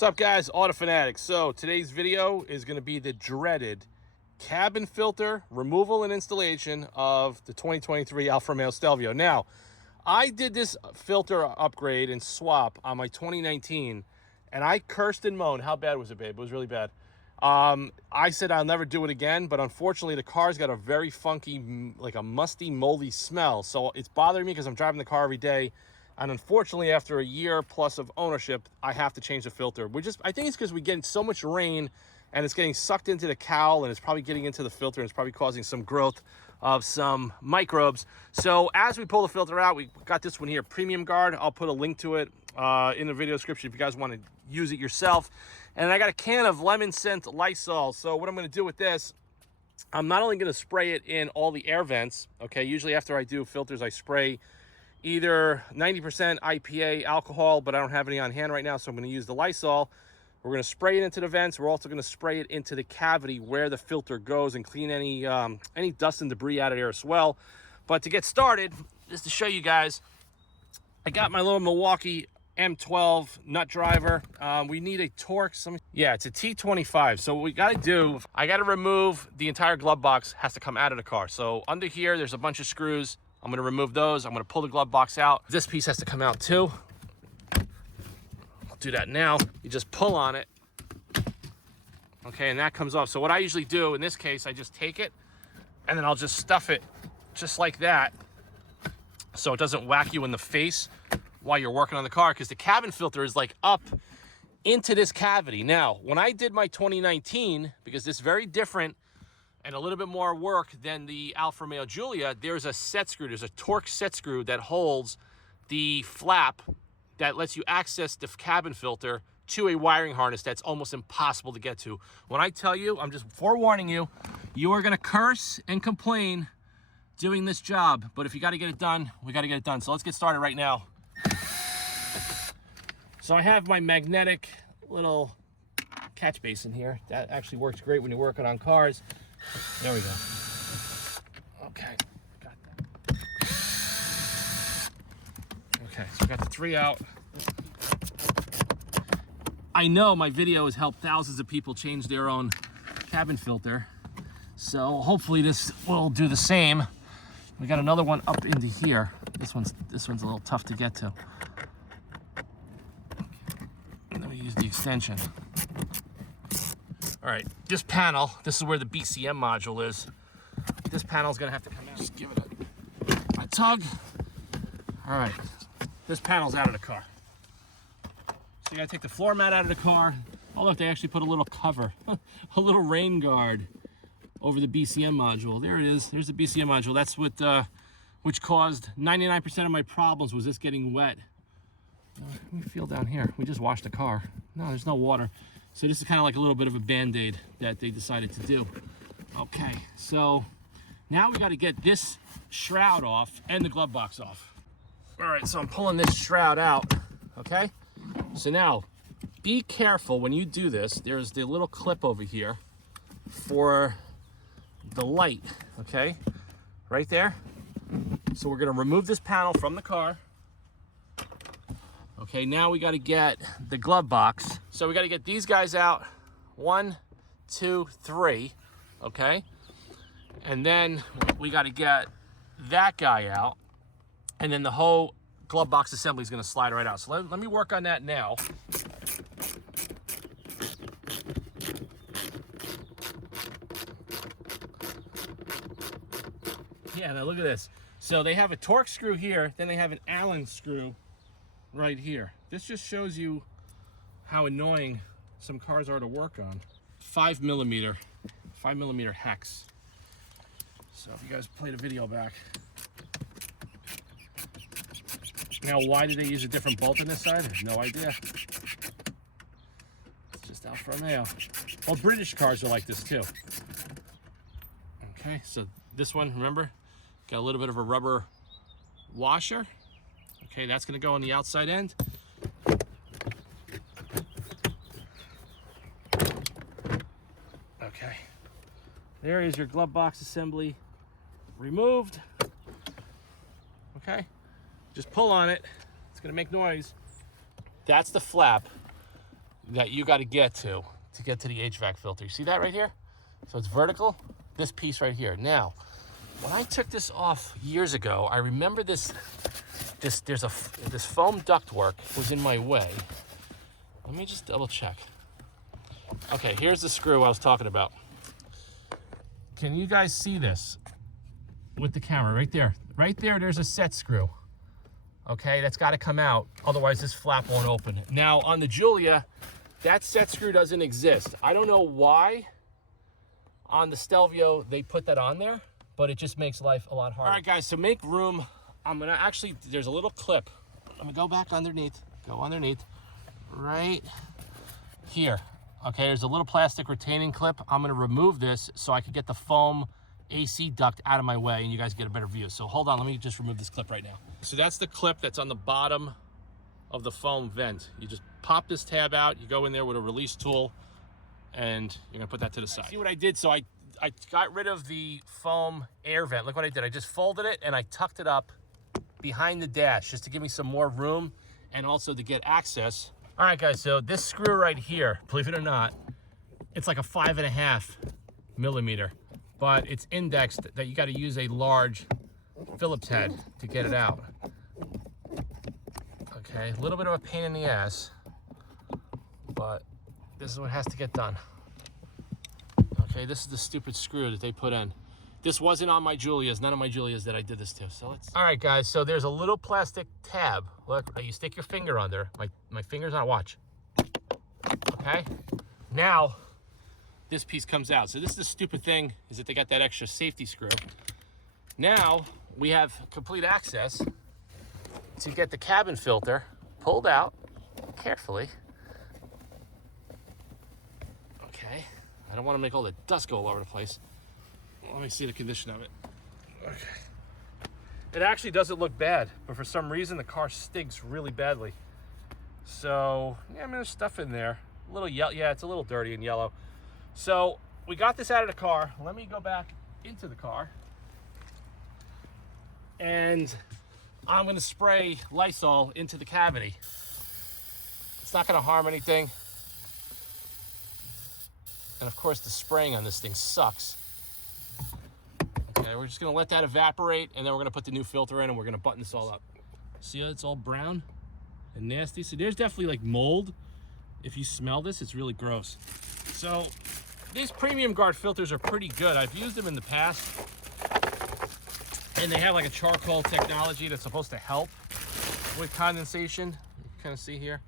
What's up, guys? Auto Fanatics. So today's video is going to be the dreaded cabin filter removal and installation of the 2023 Alfa Romeo Stelvio. Now, I did this filter upgrade and swap on my 2019, and I cursed and moaned. How bad was it, babe? It was really bad. I said I'll never do it again, but unfortunately the car's got a very funky, like a musty, moldy smell. So it's bothering me because I'm driving the car every day. And unfortunately, after a year plus of ownership, I have to change the filter. I think it's because we get so much rain and it's getting sucked into the cowl and it's probably getting into the filter and it's probably causing some growth of some microbes. So as we pull the filter out, we got this one here, Premium Guard. I'll put a link to it in the video description if you guys want to use it yourself. And I got a can of lemon scent Lysol. So what I'm going to do with this, I'm not only going to spray it in all the air vents. Okay, usually after I do filters, I spray either 90% IPA alcohol, but I don't have any on hand right now, so I'm going to use the Lysol. We're going to spray it into the vents. We're also going to spray it into the cavity where the filter goes and clean any dust and debris out of there as well. But to get started, just to show you guys, I got my little Milwaukee M12 nut driver. We need a torque. Yeah, it's a T25. So what we got to do, I got to remove the entire glove box. Has to come out of the car. So under here, there's a bunch of screws. I'm going to remove those. I'm going to pull the glove box out. This piece has to come out too. I'll do that now. You just pull on it. Okay, and that comes off. So what I usually do in this case, I just take it and then I'll just stuff it just like that so it doesn't whack you in the face while you're working on the car, because the cabin filter is like up into this cavity. Now, when I did my 2019, because this is very different and a little bit more work than the Alfa Romeo Giulia, there's a set screw. There's a torque set screw that holds the flap that lets you access the cabin filter to a wiring harness that's almost impossible to get to. When I tell you, I'm just forewarning you, you are gonna curse and complain doing this job, but if you gotta get it done, we gotta get it done. So let's get started right now. So I have my magnetic little catch basin here. That actually works great when you're working on cars. There we go. Okay, got that. Okay, so we got the 3 out. I know my video has helped thousands of people change their own cabin filter, so hopefully this will do the same. We got another one up into here. This one's a little tough to get to. And then we use the extension. All right, this panel, this is where the BCM module is. This panel is gonna have to come out. Just give it a tug. All right, this panel's out of the car. So you gotta take the floor mat out of the car. Oh look, they actually put a little cover, a little rain guard over the BCM module. There it is, there's the BCM module. That's what, which caused 99% of my problems, was this getting wet. Let me feel down here. We just washed the car. No, there's no water. So this is kind of like a little bit of a band-aid that they decided to do. Okay, so now we got to get this shroud off and the glove box off. All right, so I'm pulling this shroud out, okay? So now, be careful when you do this. There's the little clip over here for the light, okay? Right there. So we're gonna remove this panel from the car. Okay, now we got to get the glove box. So we got to get these guys out. 1, 2, 3, okay? And then we got to get that guy out. And then the whole glove box assembly is going to slide right out. So let me work on that now. Yeah, now look at this. So they have a torque screw here, then they have an Allen screw right here. This just shows you how annoying some cars are to work on. 5 millimeter hex. So if you guys played a video back. Now, why did they use a different bolt on this side? I have no idea. It's just Alfa Romeo. Well, British cars are like this too. Okay, so this one, remember, got a little bit of a rubber washer. Okay, that's gonna go on the outside end. Okay, there is your glove box assembly removed. Okay, just pull on it. It's gonna make noise. That's the flap. that you got to get to get to the HVAC filter. You see that right here? So it's vertical, this piece right here. Now, when I took this off years ago, I remember this foam ductwork was in my way. Let me just double check. Okay, here's the screw I was talking about. Can you guys see this with the camera right there? Right there, there's a set screw. Okay, that's got to come out, otherwise this flap won't open. Now on the Giulia, that set screw doesn't exist. I don't know why on the Stelvio they put that on there, but it just makes life a lot harder. All right guys, to make room, I'm gonna actually, there's a little clip. I'm gonna go back underneath, right here. Okay, there's a little plastic retaining clip. I'm gonna remove this so I can get the foam AC duct out of my way and you guys get a better view. So hold on, let me just remove this clip right now. So that's the clip that's on the bottom of the foam vent. You just pop this tab out, you go in there with a release tool, and you're gonna put that to the side. See what I did? So I got rid of the foam air vent. Look what I did. I just folded it and I tucked it up behind the dash just to give me some more room and also to get access. All right guys, so this screw right here, believe it or not, it's like a 5.5 millimeter, but it's indexed that you gotta use a large Phillips head to get it out. Okay, a little bit of a pain in the ass, but this is what has to get done. Okay, this is the stupid screw that they put in. This wasn't on my Giulias, none of my Giulias that I did this to. So let's. All right, guys. So there's a little plastic tab. Look, you stick your finger on there. My finger's on. Watch. Okay. Now, this piece comes out. So this is the stupid thing is that they got that extra safety screw. Now we have complete access to get the cabin filter pulled out carefully. Okay, I don't want to make all the dust go all over the place. Let me see the condition of it. Okay. It actually doesn't look bad, but for some reason the car stinks really badly. So, yeah, I mean, there's stuff in there. A little yellow, yeah, it's a little dirty and yellow. So, we got this out of the car. Let me go back into the car. And I'm gonna spray Lysol into the cavity. It's not gonna harm anything. And of course the spraying on this thing sucks. Okay, we're just gonna let that evaporate and then we're gonna put the new filter in and we're gonna button this all up. See how it's all brown and nasty? So there's definitely like mold. If you smell this, it's really gross. So these premium guard filters are pretty good. I've used them in the past. And they have like a charcoal technology that's supposed to help with condensation. You can kind of see here.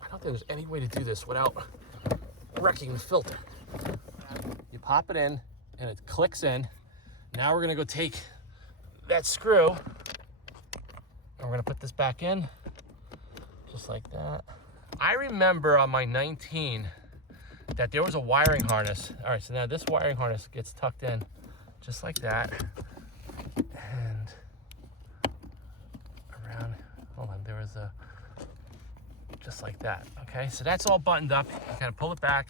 I don't think there's any way to do this without wrecking the filter. You pop it in and it clicks in. Now we're gonna go take that screw and we're gonna put this back in, just like that. I remember on my 19 that there was a wiring harness. All right, so now this wiring harness gets tucked in just like that. And around, hold on, there was a, just like that, okay? So that's all buttoned up. You kind of pull it back.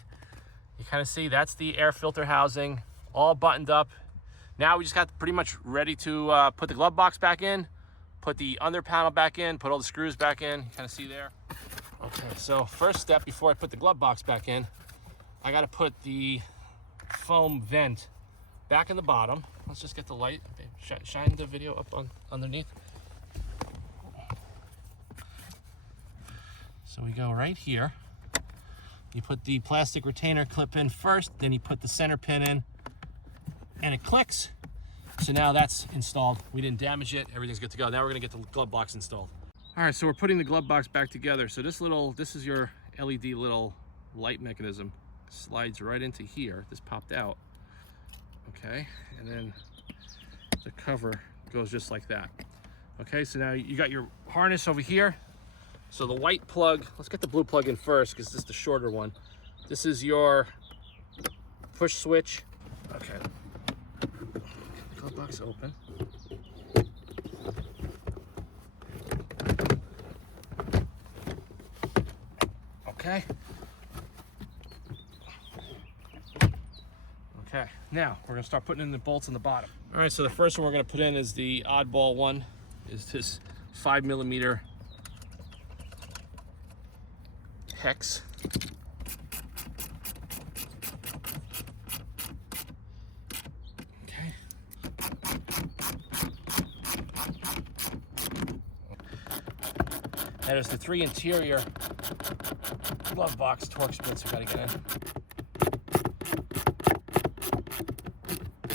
You kind of see that's the air filter housing, all buttoned up. Now we just got pretty much ready to put the glove box back in, put the under panel back in, put all the screws back in. You kind of see there. Okay, so first step before I put the glove box back in, I got to put the foam vent back in the bottom. Let's just get the light. Shine the video up on underneath. So we go right here. You put the plastic retainer clip in first, then you put the center pin in, and it clicks. So now that's installed. We didn't damage it. Everything's good to go. Now we're gonna get the glove box installed. All right, so we're putting the glove box back together. So this is your LED little light mechanism. Slides right into here. This popped out. Okay, and then the cover goes just like that. Okay, so now you got your harness over here. So the white plug, let's get the blue plug in first because this is the shorter one. This is your push switch. Okay. Glove box open. Okay. Now we're gonna start putting in the bolts in the bottom. All right, so the first one we're gonna put in is the oddball one, is this 5mm hex. Okay. That is the 3 interior glove box Torx splits we gotta get in.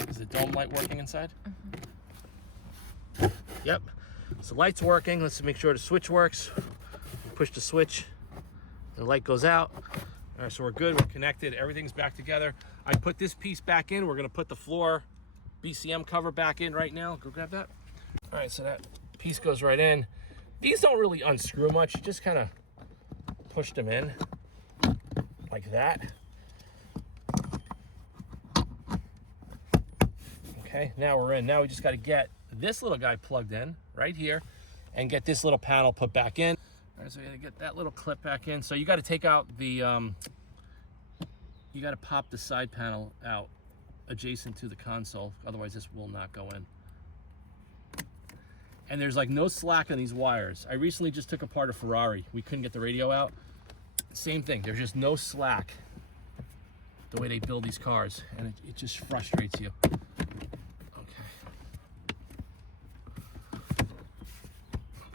Is the dome light working inside? Yep. So light's working. Let's make sure the switch works. Push the switch, the light goes out. All right, so we're good, we're connected, everything's back together. I put this piece back in. We're gonna put the floor BCM cover back in right now. Go grab that. All right, so that piece goes right in. These don't really unscrew much. You just kind of push them in like that. Okay, now we're in. Now we just got to get this little guy plugged in right here and get this little panel put back in. All right, so we got to get that little clip back in. So you got to take out the, you got to pop the side panel out adjacent to the console. Otherwise this will not go in. And there's like no slack on these wires. I recently just took apart a Ferrari. We couldn't get the radio out. Same thing, there's just no slack the way they build these cars, and it just frustrates you. Okay.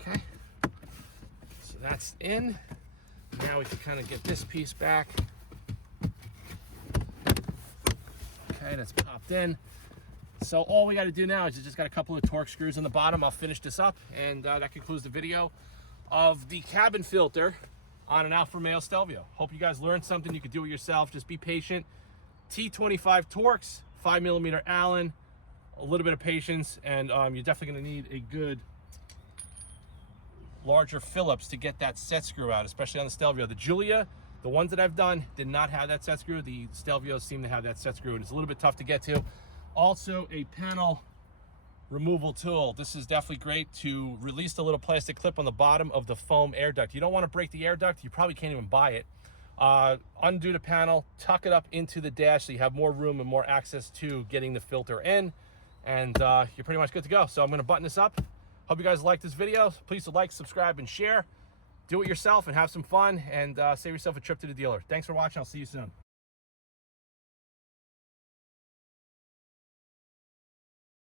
Okay, so that's in. Now we can kind of get this piece back. Okay, that's popped in. So all we got to do now is just got a couple of Torx screws in the bottom. I'll finish this up, and that concludes the video of the cabin filter on an Alfa Romeo Stelvio. Hope you guys learned something. You could do it yourself. Just be patient. T25 Torx, 5mm Allen, a little bit of patience, and you're definitely going to need a good larger Phillips to get that set screw out, especially on the Stelvio. The Giulia, the ones that I've done, did not have that set screw. The Stelvios seem to have that set screw, and it's a little bit tough to get to. Also, a panel removal tool. This is definitely great to release the little plastic clip on the bottom of the foam air duct. You don't want to break the air duct. You probably can't even buy it. Undo the panel, tuck it up into the dash so you have more room and more access to getting the filter in, and you're pretty much good to go. So I'm going to button this up. Hope you guys liked this video. Please like, subscribe, and share. Do it yourself and have some fun, and save yourself a trip to the dealer. Thanks for watching. I'll see you soon.